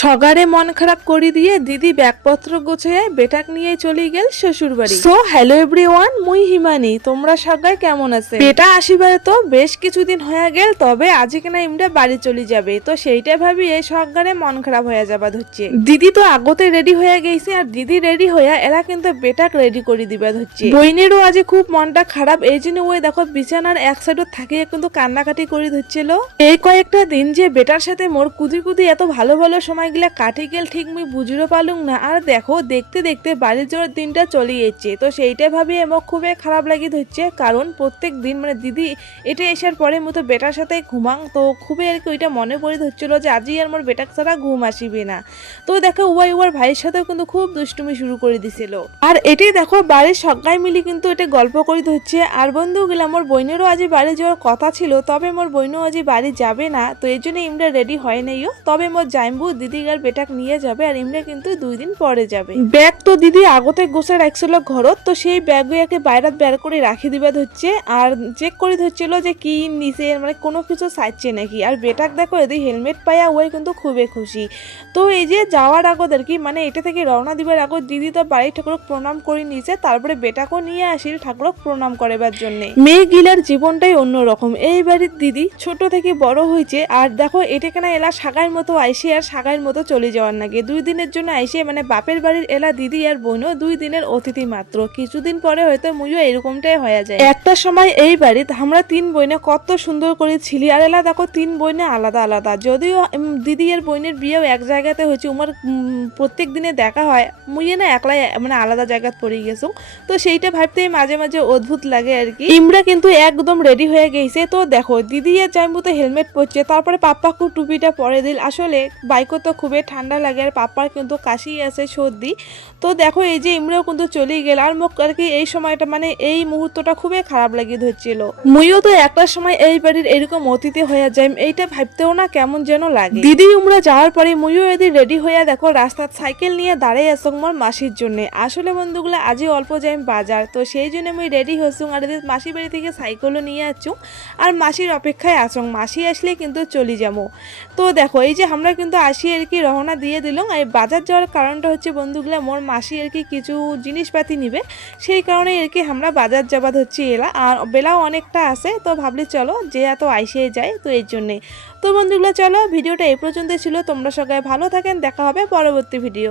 সগারে মন খারাপ করে দিয়ে দিদি ব্যাগপত্র গোছায় বেটাক নিয়ে চলে গেল শ্বশুর বাড়ি। সো হ্যালো এভরিওয়ান, মুই হিমানি, তোমরা সবাই কেমন আছে? বেটা আসিবার তো বেশ কিছুদিন হয়ে গেল, তবে আজকে না ইমরা বাড়ি চলে যাবে, তো সেইটা ভাবি এই সগারে মন খারাপ হয়ে যাবা ধরছে। দিদি তো আগতে রেডি হয়ে গেছে, আর দিদি রেডি হইয়া এরা কিন্তু বেটাক রেডি করে দিবা ধরছে। বইনেরও আজ খুব মনটা খারাপ, এই জন্য ওই দেখো বিছানার এক সাইডে থাকিয়ে কিন্তু কান্নাকাটি করে ধরছিল। এই কয়েকটা দিন যে বেটার সাথে মোর কুদি কুদি এত ভালো ভালো সময়গুলা কাটি গেল ঠিক মুই বুঝিরও পালুম না। আর দেখো দেখতে দেখতে বাড়ির যাওয়ার দিনটা চলে যাচ্ছে, তো সেইটা ভাবি আমার খুবই খারাপ লাগি ধরছে। কারণ প্রত্যেক দিন মানে দিদি এটা এসার পরে মতো বেটার সাথে ঘুমাং, তো খুবই আর কি ওইটা মনে পড়ে ধরছিল যে আজই আর মোর বেটার ছাড়া ঘুম আসিবে না। তো দেখো উয়াই উয়ার ভাইয়ের সাথেও কিন্তু খুব দুষ্টুমি শুরু করে দিছিল। আর এটাই দেখো বাড়ির সবাই মিলি কিন্তু এটা গল্প করে ধরছে। আর বন্ধুগুলো আমার বোনেরও আজ বাড়ি যাওয়ার কথা ছিল, তবে মোর বোনও আজ বাড়ি যাবে না, তো এই জন্য ইমরা রেডি হয় নাইও। তবে মোর জাইম্বু দিদি আর বেটাক নিয়ে যাবে, আর ইমরা কিন্তু 2 দিন পরে যাবে। ব্যাগ তো দিদি আগতে গোছে রাখছিল ঘরত, তো সেই ব্যাগগুলোকে বাইরে বের করে রাখি দিবা ধরছে। আর চেক করে ধরছিল যে কি নিচে মানে কোনো কিছু চাইছে নাকি। আর বেটাক দেখো এদিকে হেলমেট পাইয়া ওই কিন্তু খুবই খুশি। তো এই যে যাওয়ার আগত আর কি মানে এটা থেকে রওনা দিবার আগত দিদি তো বাড়ির ঠাকুরক প্রণাম করে নিয়েছে, তারপরে বেটাকেও নিয়ে আসিল ঠাকুরক প্রণাম করাবার জন্য। মেয়ে গিলার জীবনটাই অন্যরকম। এই বাড়ির দিদি ছোট থেকে বড় হয়েছে, আর দেখো এটা কেনা এলা সাগাইয়ের মতো আইসে আর সাগাইয়ের মতো চলে যাওয়ার নাকি 2 দিনের জন্য আইসে, মানে বাপের বাড়ির এলা দিদি আর বোনও 2 দিনের অতিথি মাত্র। কিছুদিন পরে হয়তো মুইও এরকমটাই হয়ে যায়। একটা সময় এই বাড়িতে আমরা 3 বোনে কত সুন্দর করে ছিলি, আর এলা দেখো 3 বোনে আলাদা আলাদা। যদিও দিদি আর বোনের বিয়েও এক জায়গাতে হয়েছে, উমার প্রত্যেক দিনে দেখা হয়, মুইয়ে না একলাই মানে আলাদা জায়গায় পড়ে গেছো। তো সেইটা ভাবতে মাঝে মাঝে অদ্ভুত লাগে আর কি। ইমরা কিন্তু একদম রেডি হয়ে গেছে। তো দেখো দিদি আর জাইম্বু তো হেলমেট পরছে, তারপরে পাপ্পাকে টুপিটা পরে দিল। আসলে বাইকও তো খুবই ঠান্ডা লাগে, আর পাপ্পার কিন্তু কাশি আছে, সর্দি। তো দেখো এই যে ইমরাও কিন্তু চলেই গেল, আর মোক আর কি এই সময়টা মানে এই মুহূর্তটা খুবই খারাপ লাগে ধরছিল। মুইও তো একটা সময় এই বাড়ির এরকম অতিথি হয়ে যাই, এইটা ভাবতেও না কেমন যেন লাগে। দিদি উমরা যাওয়ার পরে মুইও এদিকে রেডি হইয়া দেখো রাস্তার সাইকেল নিয়ে দাঁড়িয়ে আসুন মোর মাসির জন্য। আসলে বন্ধুগুলো আজই অল্প যাই বাজার, তো সেই জন্য মুই রেডি হচ্ছুং, আর এদের মাসির বাড়ি থেকে সাইকেলও নিয়ে আসছুং, আর মাসির অপেক্ষায় আসুন। মাসি আসলে কিন্তু চলে যাবো। তো দেখো এই যে আমরা কিন্তু আসি আর কি রওনা দিয়ে দিলাম। আর বাজার যাওয়ার কারণটা হচ্ছে বন্ধুগুলো মোর মাসি আর কি কিছু জিনিসপাতি নিবে, সেই কারণে আর কি আমরা বাজার যাবাদ হচ্ছে এলা। আর বেলাও অনেকটা আছে, তো ভাবলি চলো যে এত আইসে যায়, তো এই জন্যে। তো বন্ধুগুলো চলো ভিডিওটা এই পর্যন্ত ছিল। তোমরা সবাই ভালো থাকেন, দেখা হবে পরবর্তী ভিডিও।